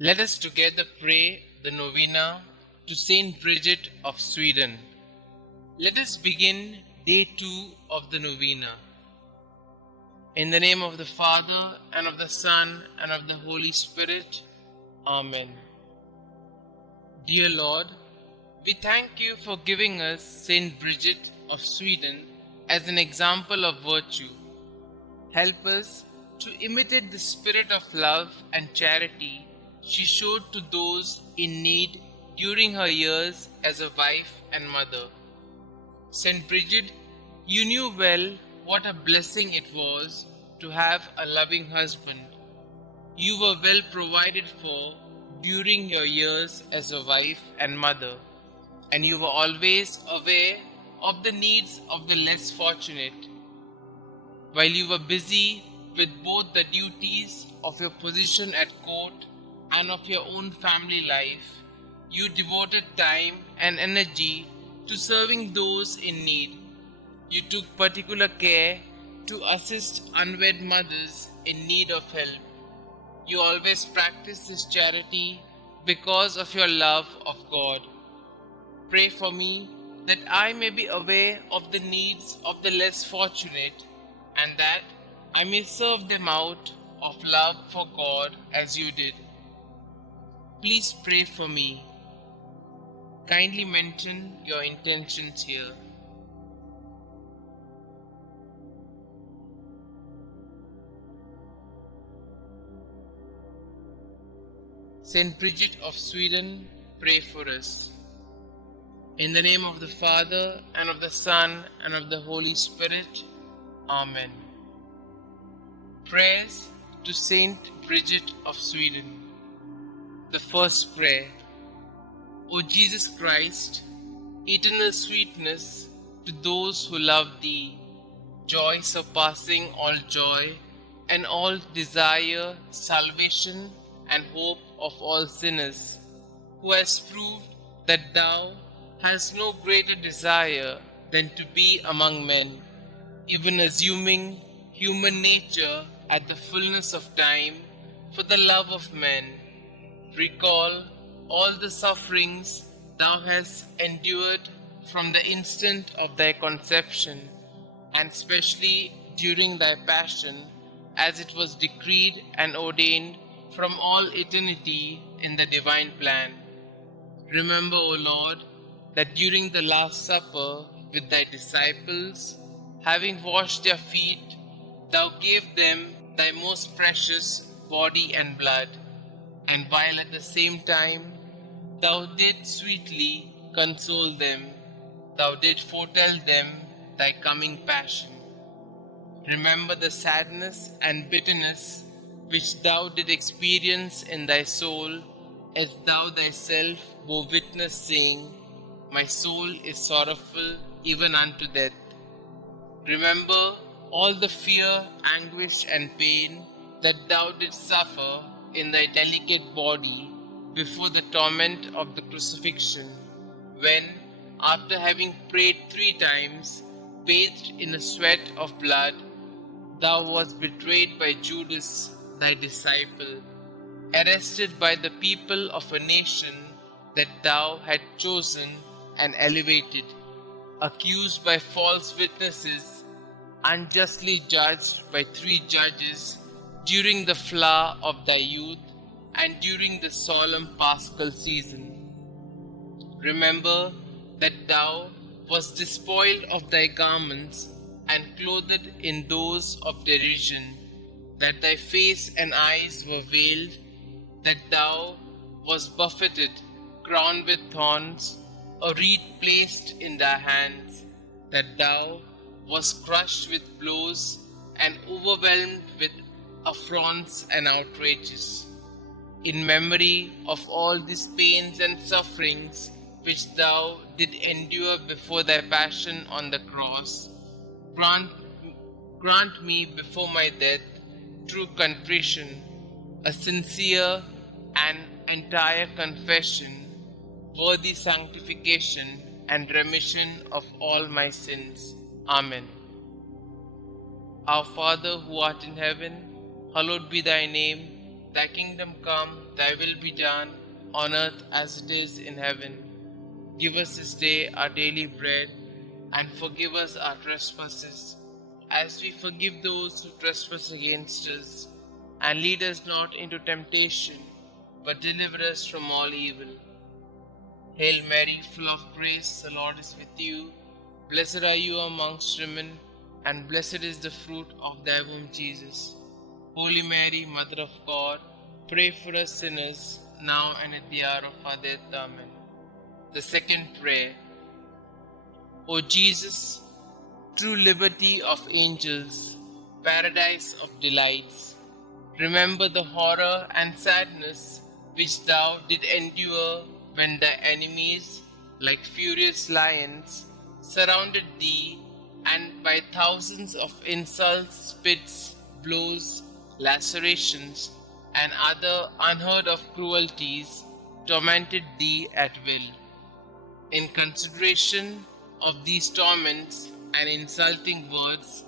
Let us together pray the Novena to St Bridget of Sweden. Let us begin day 2 of the Novena. In the name of the Father, and of the Son, and of the Holy Spirit. Amen. Dear Lord, we thank you for giving us St Bridget of Sweden as an example of virtue. Help us to imitate the spirit of love and charity she showed to those in need during her years as a wife and mother. St. Bridget, you knew well what a blessing it was to have a loving husband. You were well provided for during your years as a wife and mother, and you were always aware of the needs of the less fortunate. While you were busy with both the duties of your position at court and of your own family life, you devoted time and energy to serving those in need. You took particular care to assist unwed mothers in need of help. You always practiced this charity because of your love of God. Pray for me that I may be aware of the needs of the less fortunate and that I may serve them out of love for God as you did. Please pray for me. Kindly mention your intentions here. St. Bridget of Sweden, pray for us. In the name of the Father, and of the Son, and of the Holy Spirit. Amen. Prayers to St. Bridget of Sweden. The first prayer. O Jesus Christ, eternal sweetness to those who love Thee, joy surpassing all joy, and all desire salvation and hope of all sinners, who has proved that Thou hast no greater desire than to be among men, even assuming human nature at the fullness of time for the love of men. Recall all the sufferings Thou hast endured from the instant of Thy conception, and especially during Thy passion, as it was decreed and ordained from all eternity in the divine plan. Remember, O Lord, that during the Last Supper with Thy disciples, having washed their feet, Thou gave them Thy most precious body and blood, and while at the same time Thou didst sweetly console them, Thou didst foretell them Thy coming passion. Remember the sadness and bitterness which Thou didst experience in Thy soul, as Thou Thyself bore witness, saying, My soul is sorrowful even unto death. Remember all the fear, anguish, and pain that Thou didst suffer in Thy delicate body before the torment of the crucifixion, when, after having prayed 3 times, bathed in a sweat of blood, Thou wast betrayed by Judas, Thy disciple, arrested by the people of a nation that Thou had chosen and elevated, accused by false witnesses, unjustly judged by 3 judges during the flower of Thy youth and during the solemn Paschal season. Remember that Thou wast despoiled of Thy garments and clothed in those of derision, that Thy face and eyes were veiled, that Thou wast buffeted, crowned with thorns, a reed placed in Thy hands, that Thou wast crushed with blows and overwhelmed with affronts and outrages. In memory of all these pains and sufferings which Thou did endure before Thy passion on the cross, grant me before my death true contrition, a sincere and entire confession, worthy sanctification and remission of all my sins. Amen. Our Father who art in heaven, hallowed be Thy name. Thy kingdom come, thy will be done, on earth as it is in heaven. Give us this day our daily bread, and forgive us our trespasses, as we forgive those who trespass against us. And lead us not into temptation, but deliver us from all evil. Hail Mary, full of grace, the Lord is with you. Blessed are you amongst women, and blessed is the fruit of thy womb, Jesus. Holy Mary, Mother of God, pray for us sinners, now and at the hour of our death. Amen. The second prayer. O Jesus, true liberty of angels, paradise of delights, remember the horror and sadness which thou did endure when thy enemies, like furious lions, surrounded thee, and by thousands of insults, spits, blows, lacerations, and other unheard of cruelties tormented thee at will. In consideration of these torments and insulting words,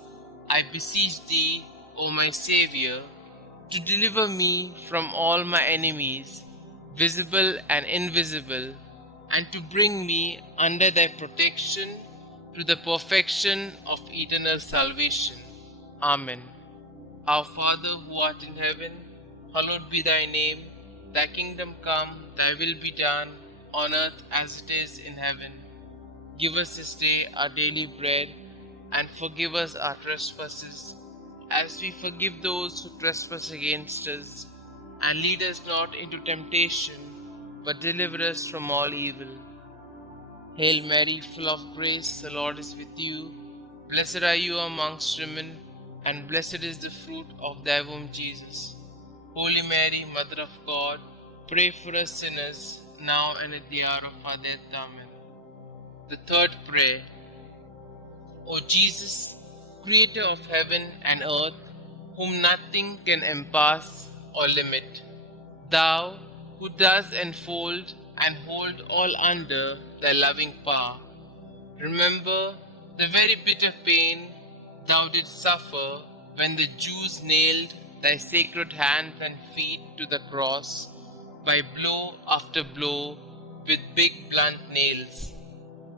I beseech thee, O my Xavier, to deliver me from all my enemies, visible and invisible, and to bring me under thy protection to the perfection of eternal salvation. Amen. Our Father who art in heaven, hallowed be thy name. Thy kingdom come, thy will be done, on earth as it is in heaven. Give us this day our daily bread, and forgive us our trespasses, as we forgive those who trespass against us. And lead us not into temptation, but deliver us from all evil. Hail Mary, full of grace, the Lord is with you. Blessed are you amongst women, and blessed is the fruit of thy womb, Jesus. Holy Mary, Mother of God, pray for us sinners, now and at the hour of our death. Amen. The third prayer. O Jesus, Creator of heaven and earth, whom nothing can encompass or limit, thou who dost enfold and hold all under thy loving power, remember the very bitter pain thou didst suffer when the Jews nailed thy sacred hands and feet to the cross by blow after blow with big blunt nails,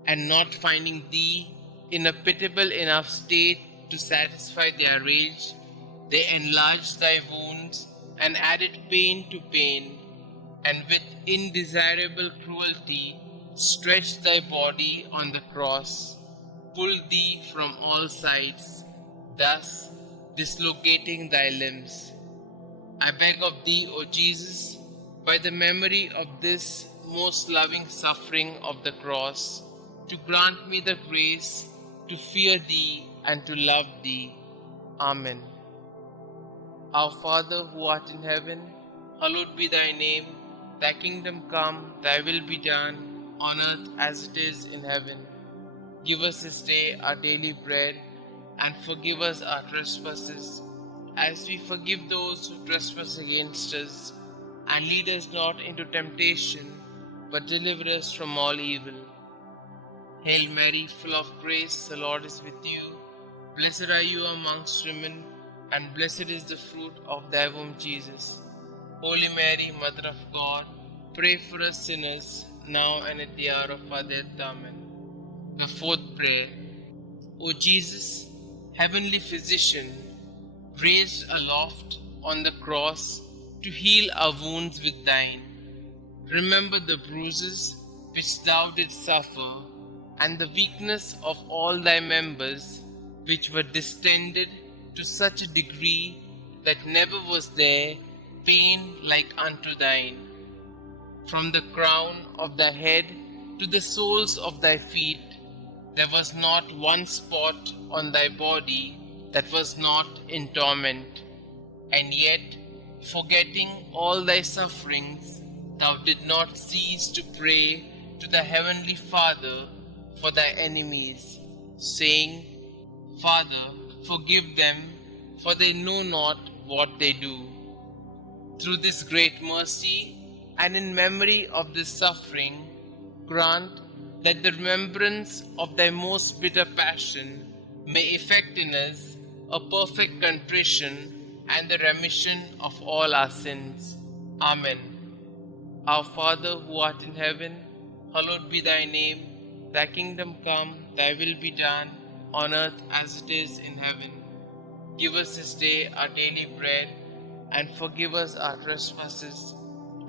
and not finding thee in a pitiable enough state to satisfy their rage, they enlarged thy wounds and added pain to pain, and with indesirable cruelty stretched thy body on the cross, pulled thee from all sides, thus dislocating thy limbs. I beg of thee, O Jesus, by the memory of this most loving suffering of the cross, to grant me the grace to fear thee and to love thee. Amen. Our Father who art in heaven, hallowed be thy name. Thy kingdom come, thy will be done, on earth as it is in heaven. Give us this day our daily bread, and forgive us our trespasses, as we forgive those who trespass against us. And lead us not into temptation, but deliver us from all evil. Hail Mary, full of grace, the Lord is with you. Blessed are you amongst women, and blessed is the fruit of thy womb, Jesus. Holy Mary, Mother of God, pray for us sinners, now and at the hour of our death. Amen. The fourth prayer. O Jesus, heavenly physician, raised aloft on the cross to heal our wounds with thine, remember the bruises which thou didst suffer, and the weakness of all thy members, which were distended to such a degree that never was there pain like unto thine. From the crown of thy head to the soles of thy feet, there was not one spot on thy body that was not in torment. And yet, forgetting all thy sufferings, thou did not cease to pray to the heavenly Father for thy enemies, saying, Father, forgive them, for they know not what they do. Through this great mercy, and in memory of this suffering, grant that the remembrance of thy most bitter passion may effect in us a perfect contrition and the remission of all our sins. Amen. Our Father who art in heaven, hallowed be thy name. Thy kingdom come, thy will be done, on earth as it is in heaven. Give us this day our daily bread, and forgive us our trespasses,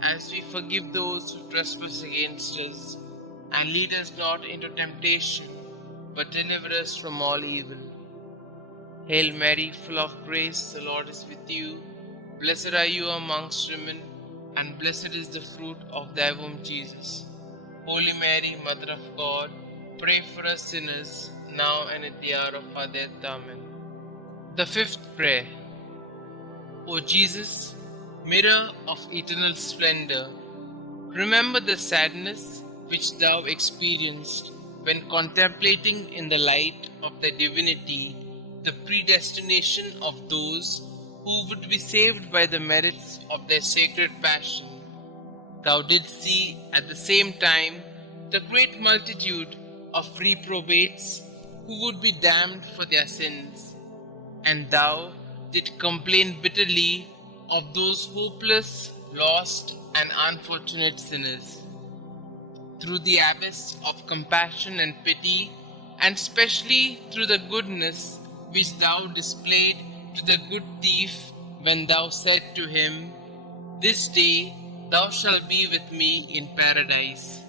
as we forgive those who trespass against us. And lead us not into temptation, but deliver us from all evil. Hail Mary, full of grace, the Lord is with you. Blessed are you amongst women, and blessed is the fruit of thy womb, Jesus. Holy Mary, Mother of God, pray for us sinners, now and at the hour of our death. Amen. The fifth prayer. O Jesus, mirror of eternal splendor, remember the sadness which thou experienced when contemplating in the light of thy divinity the predestination of those who would be saved by the merits of their sacred passion. Thou didst see at the same time the great multitude of reprobates who would be damned for their sins, and thou didst complain bitterly of those hopeless, lost, and unfortunate sinners. Through the abyss of compassion and pity, and specially through the goodness which thou displayed to the good thief when thou said to him, "This day thou shalt be with me in paradise."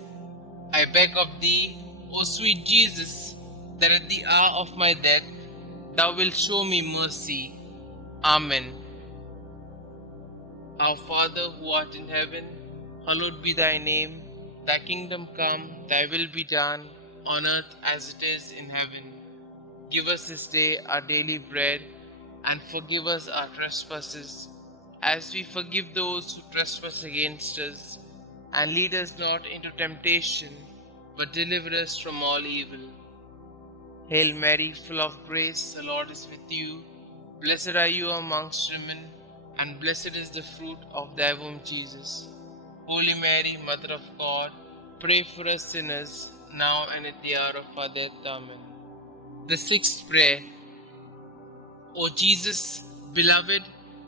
I beg of thee, O sweet Jesus, that at the hour of my death thou wilt show me mercy. Amen. Our Father who art in heaven, hallowed be thy name. Thy kingdom come, thy will be done, on earth as it is in heaven. Give us this day our daily bread, and forgive us our trespasses, as we forgive those who trespass against us. And lead us not into temptation, but deliver us from all evil. Hail Mary, full of grace, the Lord is with you. Blessed are you amongst women, and blessed is the fruit of thy womb, Jesus. Holy Mary, Mother of God, pray for us sinners, now and at the hour of our death. Amen. The sixth prayer. O Jesus, beloved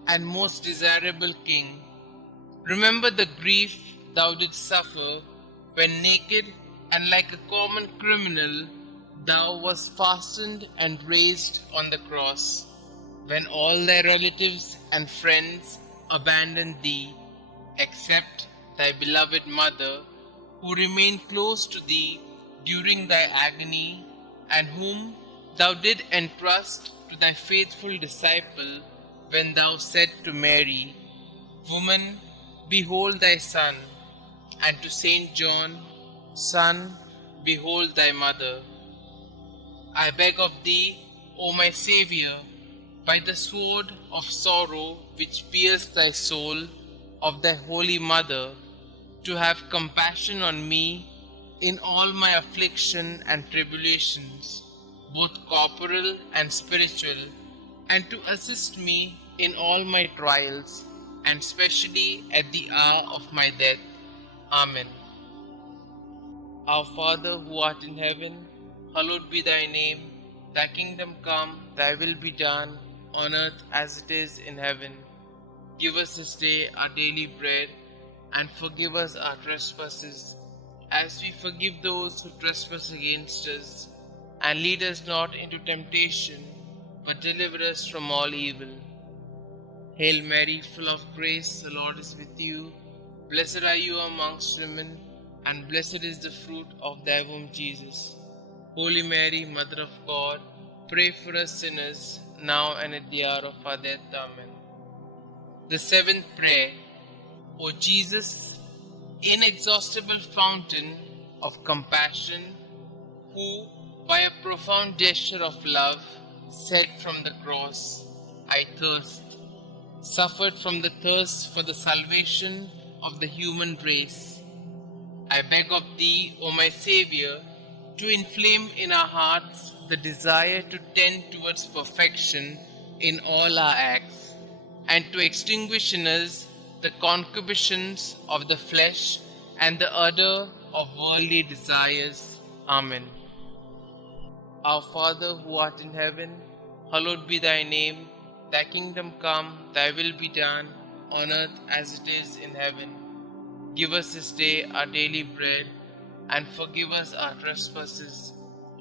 and most desirable King, remember the grief thou didst suffer when naked and like a common criminal thou wast fastened and raised on the cross, when all thy relatives and friends abandoned thee, except thy beloved mother, who remained close to thee during thy agony, and whom thou did entrust to thy faithful disciple when thou said to Mary, "Woman, behold thy son," and to Saint John, "Son, behold thy mother." I beg of thee, O my Xavier, by the sword of sorrow which pierced thy soul of thy holy mother, to have compassion on me in all my affliction and tribulations, both corporal and spiritual, and to assist me in all my trials, and specially at the hour of my death. Amen. Our Father who art in heaven, hallowed be thy name. Thy kingdom come, thy will be done, on earth as it is in heaven. Give us this day our daily bread, and forgive us our trespasses, as we forgive those who trespass against us. And lead us not into temptation, but deliver us from all evil. Hail Mary, full of grace, the Lord is with you. Blessed are you amongst women, and blessed is the fruit of thy womb, Jesus. Holy Mary, Mother of God, pray for us sinners, now and at the hour of our death. Amen. The seventh prayer. O Jesus, inexhaustible fountain of compassion, who, by a profound gesture of love, said from the cross, "I thirst," suffered from the thirst for the salvation of the human race. I beg of thee, O my Saviour, to inflame in our hearts the desire to tend towards perfection in all our acts, and to extinguish in us the concupiscence of the flesh and the ardor of worldly desires. Amen. Our Father who art in heaven, hallowed be thy name. Thy kingdom come, thy will be done, on earth as it is in heaven. Give us this day our daily bread, and forgive us our trespasses,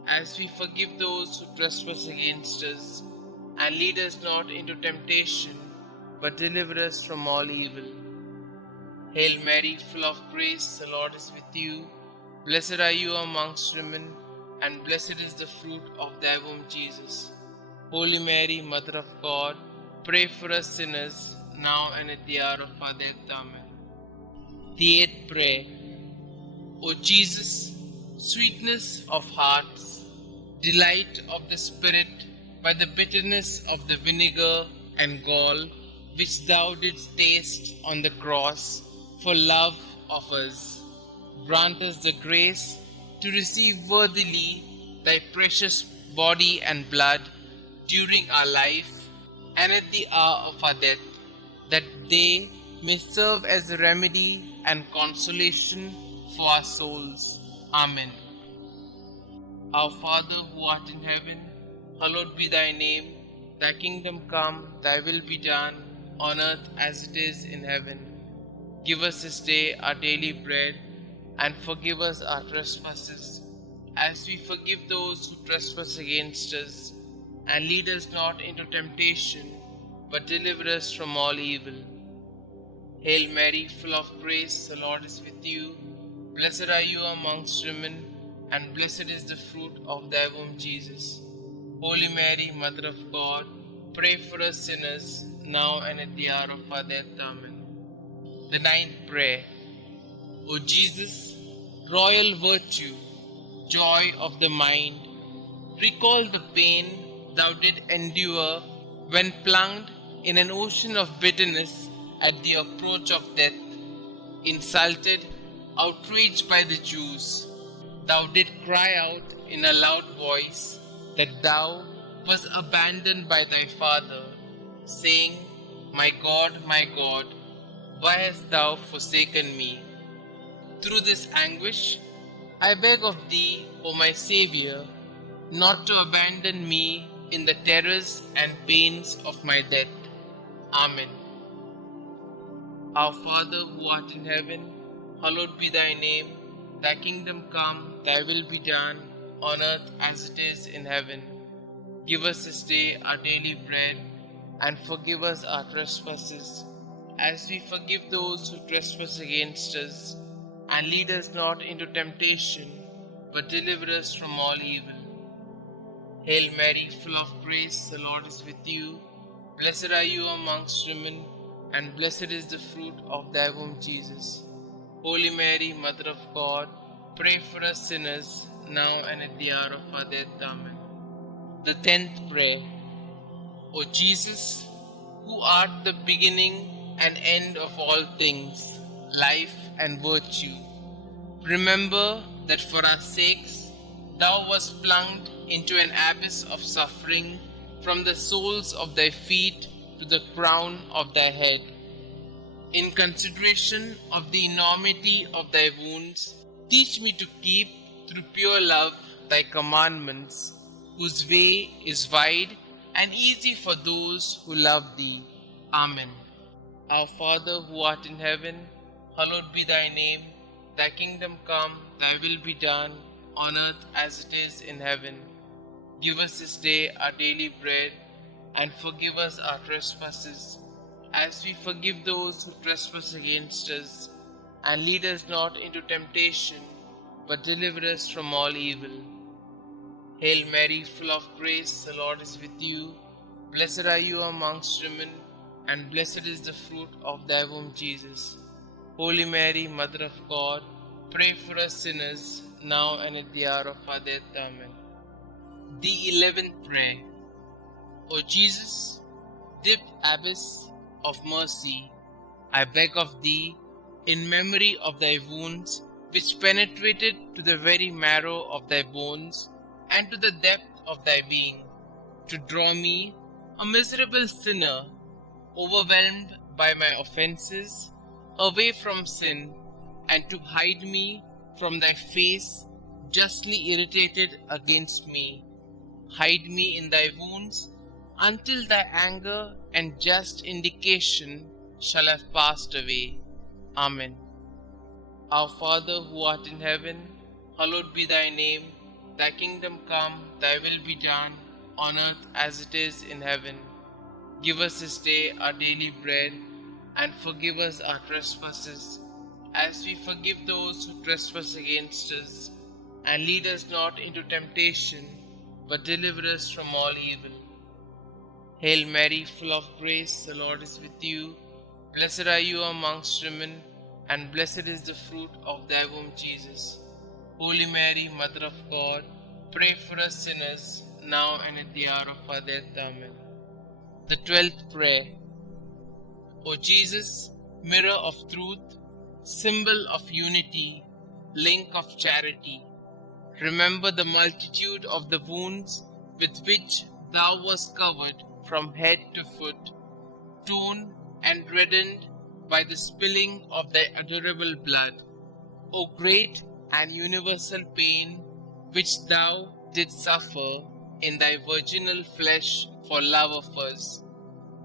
as we forgive those who trespass against us. And lead us not into temptation, but deliver us from all evil. Hail Mary, full of grace, the Lord is with you. Blessed are you amongst women, and blessed is the fruit of thy womb, Jesus. Holy Mary, Mother of God, pray for us sinners, now and at the hour of our death. Amen. The eighth prayer. O Jesus, sweetness of hearts, delight of the Spirit, by the bitterness of the vinegar and gall which thou didst taste on the cross for love of us, grant us the grace to receive worthily thy precious body and blood during our life and at the hour of our death, that they may serve as a remedy and consolation for our souls. Amen. Our Father who art in heaven, hallowed be thy name. Thy kingdom come, thy will be done, on earth as it is in heaven. Give us this day our daily bread, and forgive us our trespasses, as we forgive those who trespass against us. And lead us not into temptation, but deliver us from all evil. Hail Mary, full of grace, the Lord is with you. Blessed are you amongst women, and blessed is the fruit of thy womb, Jesus. Holy Mary, Mother of God, pray for us sinners, now and at the hour of our death. Amen. The ninth prayer. O Jesus, royal virtue, joy of the mind, recall the pain thou did endure when plunged in an ocean of bitterness at the approach of death, insulted, outraged by the Jews. Thou did cry out in a loud voice that thou wast abandoned by thy Father, saying, my God, why hast thou forsaken me? Through this anguish, I beg of thee, O my Xavier, not to abandon me in the terrors and pains of my death. Amen. Our Father who art in heaven, hallowed be thy name. Thy kingdom come, thy will be done, on earth as it is in heaven. Give us this day our daily bread, and forgive us our trespasses, as we forgive those who trespass against us. And lead us not into temptation, but deliver us from all evil. Hail Mary, full of grace, the Lord is with you. Blessed are you amongst women, and blessed is the fruit of thy womb, Jesus. Holy Mary, Mother of God, pray for us sinners, now and at the hour of our death. Amen. The 10th prayer. O Jesus, who art the beginning and end of all things, life and virtue, remember that for our sakes thou wast plunged into an abyss of suffering, from the soles of thy feet to the crown of thy head. In consideration of the enormity of thy wounds, teach me to keep, through pure love, thy commandments, whose way is wide and easy for those who love thee. Amen. Our Father who art in heaven, hallowed be thy name. Thy kingdom come, thy will be done, on earth as it is in heaven. Give us this day our daily bread, and forgive us our trespasses, as we forgive those who trespass against us. And lead us not into temptation, but deliver us from all evil. Hail Mary, full of grace, the Lord is with you. Blessed are you amongst women, and blessed is the fruit of thy womb, Jesus. Holy Mary, Mother of God, pray for us sinners, now and at the hour of our death. Amen. The 11th prayer. O Jesus, deep abyss of mercy, I beg of thee, in memory of thy wounds, which penetrated to the very marrow of thy bones and to the depth of thy being, to draw me, a miserable sinner, overwhelmed by my offenses, away from sin, and to hide me from thy face, justly irritated against me. Hide me in thy wounds, until thy anger and just indication shall have passed away. Amen. Our Father who art in heaven, hallowed be thy name. Thy kingdom come, thy will be done, on earth as it is in heaven. Give us this day our daily bread, and forgive us our trespasses, as we forgive those who trespass against us. And lead us not into temptation, but deliver us from all evil. Hail Mary, full of grace, the Lord is with you. Blessed are you amongst women, and blessed is the fruit of thy womb, Jesus. Holy Mary, Mother of God, pray for us sinners, now and at the hour of our death. Amen. The 12th prayer. O Jesus, mirror of truth, symbol of unity, link of charity, remember the multitude of the wounds with which thou wast covered from head to foot, torn and reddened by the spilling of thy adorable blood. O great and universal pain which thou didst suffer in thy virginal flesh for love of us.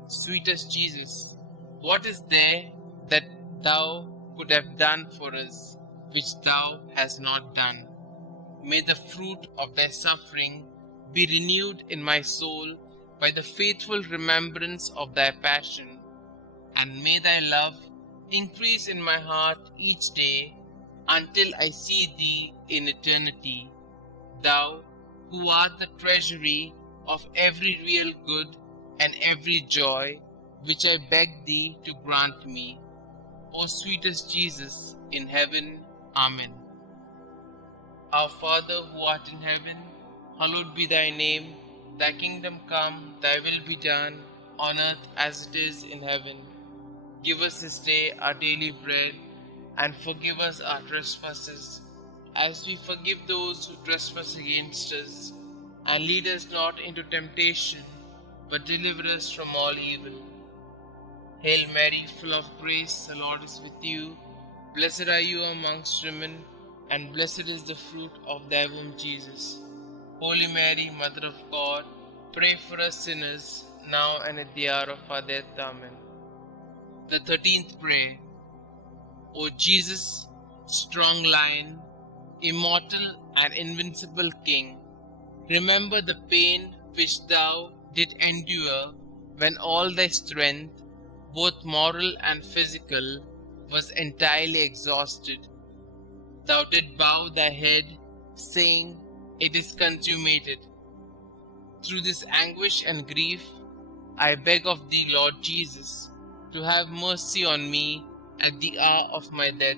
Sweetest Jesus, what is there that thou could have done for us, which thou hast not done? May the fruit of thy suffering be renewed in my soul by the faithful remembrance of thy passion, and may thy love increase in my heart each day until I see thee in eternity, thou who art the treasury of every real good and every joy, which I beg thee to grant me. O sweetest Jesus in heaven. Amen. Our Father who art in heaven, hallowed be thy name. Thy kingdom come, thy will be done, on earth as it is in heaven. Give us this day our daily bread, and forgive us our trespasses, as we forgive those who trespass against us. And lead us not into temptation, but deliver us from all evil. Hail Mary, full of grace, the Lord is with you. Blessed are you amongst women, and blessed is the fruit of thy womb, Jesus. Holy Mary, Mother of God, pray for us sinners, now and at the hour of our death. Amen. The 13th prayer. O Jesus, strong Lion, immortal and invincible King, remember the pain which thou didst endure when all thy strength, both moral and physical, was entirely exhausted. Thou didst bow thy head, saying, "It is consummated." Through this anguish and grief, I beg of thee, Lord Jesus, to have mercy on me at the hour of my death,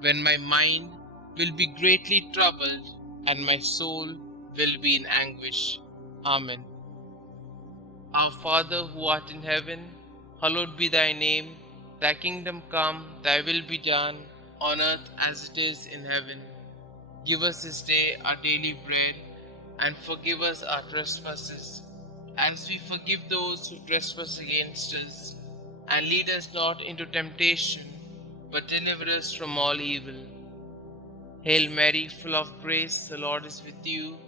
when my mind will be greatly troubled and my soul will be in anguish. Amen. Our Father who art in heaven, hallowed be thy name. Thy kingdom come, thy will be done, on earth as it is in heaven. Give us this day our daily bread, and forgive us our trespasses, as we forgive those who trespass against us. And lead us not into temptation, but deliver us from all evil. Hail Mary, full of grace, the Lord is with you.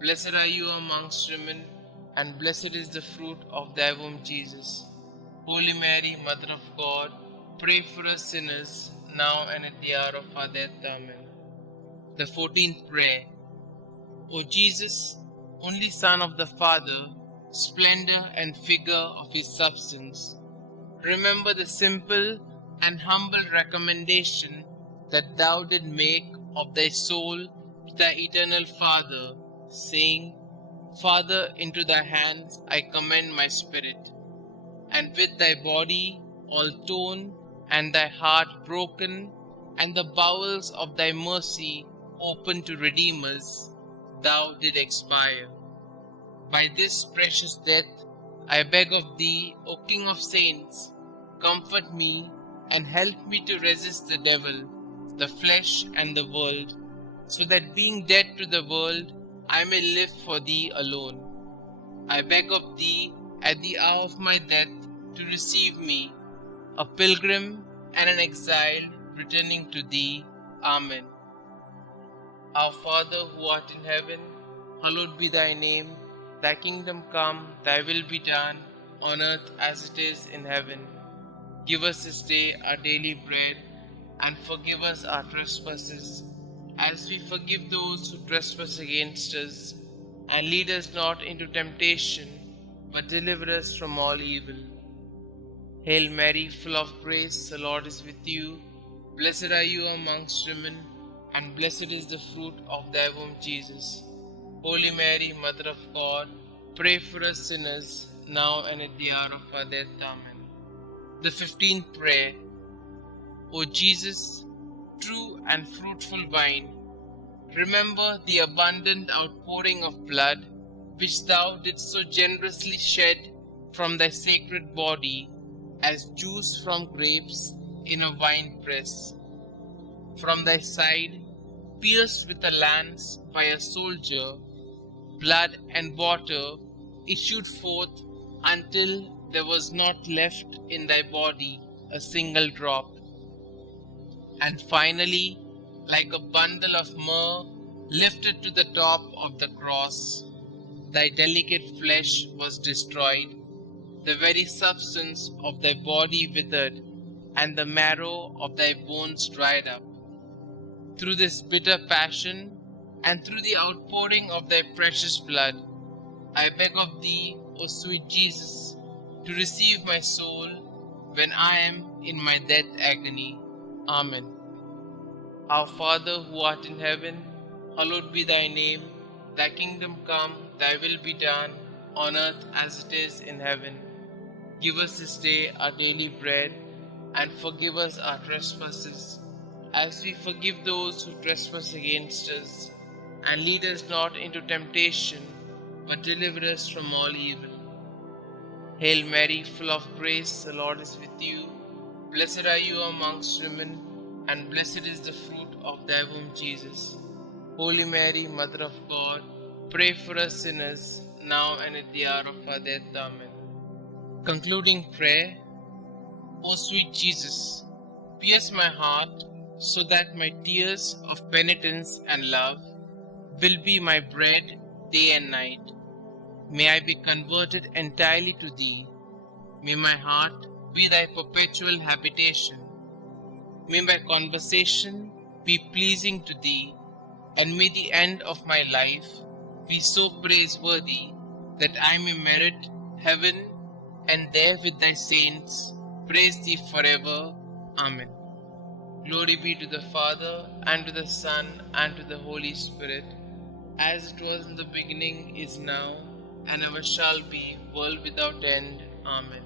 Blessed are you amongst women, and blessed is the fruit of thy womb, Jesus. Holy Mary, Mother of God, pray for us sinners, now and at the hour of our death. Amen. The 14th prayer. O Jesus, only Son of the Father, splendor and figure of his substance, remember the simple and humble recommendation that thou didst make of thy soul to thy eternal Father, saying, "Father, into thy hands I commend my spirit." And with thy body all torn, and thy heart broken, and the bowels of thy mercy open to redeem us, thou did expire. By this precious death, I beg of thee, O King of saints, comfort me and help me to resist the devil, the flesh, and the world, so that being dead to the world, I may live for thee alone. I beg of thee, at the hour of my death, to receive me, a pilgrim and an exile, returning to thee. Amen. Our Father who art in heaven, hallowed be thy name. Thy kingdom come, thy will be done, on earth as it is in heaven. Give us this day our daily bread, and forgive us our trespasses, as we forgive those who trespass against us. And lead us not into temptation, but deliver us from all evil. Hail Mary, full of grace, the Lord is with you. Blessed are you amongst women, and blessed is the fruit of thy womb, Jesus. Holy Mary, Mother of God, pray for us sinners, now and at the hour of our death. Amen. The 15th prayer. O Jesus, true and fruitful vine, remember the abundant outpouring of blood which thou didst so generously shed from thy sacred body as juice from grapes in a wine press. From thy side, pierced with a lance by a soldier, blood and water issued forth until there was not left in thy body a single drop. And finally, like a bundle of myrrh lifted to the top of the cross, thy delicate flesh was destroyed, the very substance of thy body withered, and the marrow of thy bones dried up. Through this bitter passion, and through the outpouring of thy precious blood, I beg of thee, O sweet Jesus, to receive my soul when I am in my death agony. Amen. Our Father who art in heaven, hallowed be thy name. Thy kingdom come, thy will be done, on earth as it is in heaven. Give us this day our daily bread, and forgive us our trespasses, as we forgive those who trespass against us. And lead us not into temptation, but deliver us from all evil. Hail Mary, full of grace, the Lord is with you. Blessed are you amongst women, and blessed is the fruit of thy womb, Jesus. Holy Mary, Mother of God, pray for us sinners, now and at the hour of our death. Amen. Concluding prayer. O sweet Jesus, pierce my heart so that my tears of penitence and love will be my bread day and night. May I be converted entirely to thee. May my heart be thy perpetual habitation. May my conversation be pleasing to thee, and may the end of my life be so praiseworthy that I may merit heaven, and there with thy saints praise thee forever. Amen. Glory be to the Father, and to the Son, and to the Holy Spirit, as it was in the beginning, is now, and ever shall be, world without end. Amen.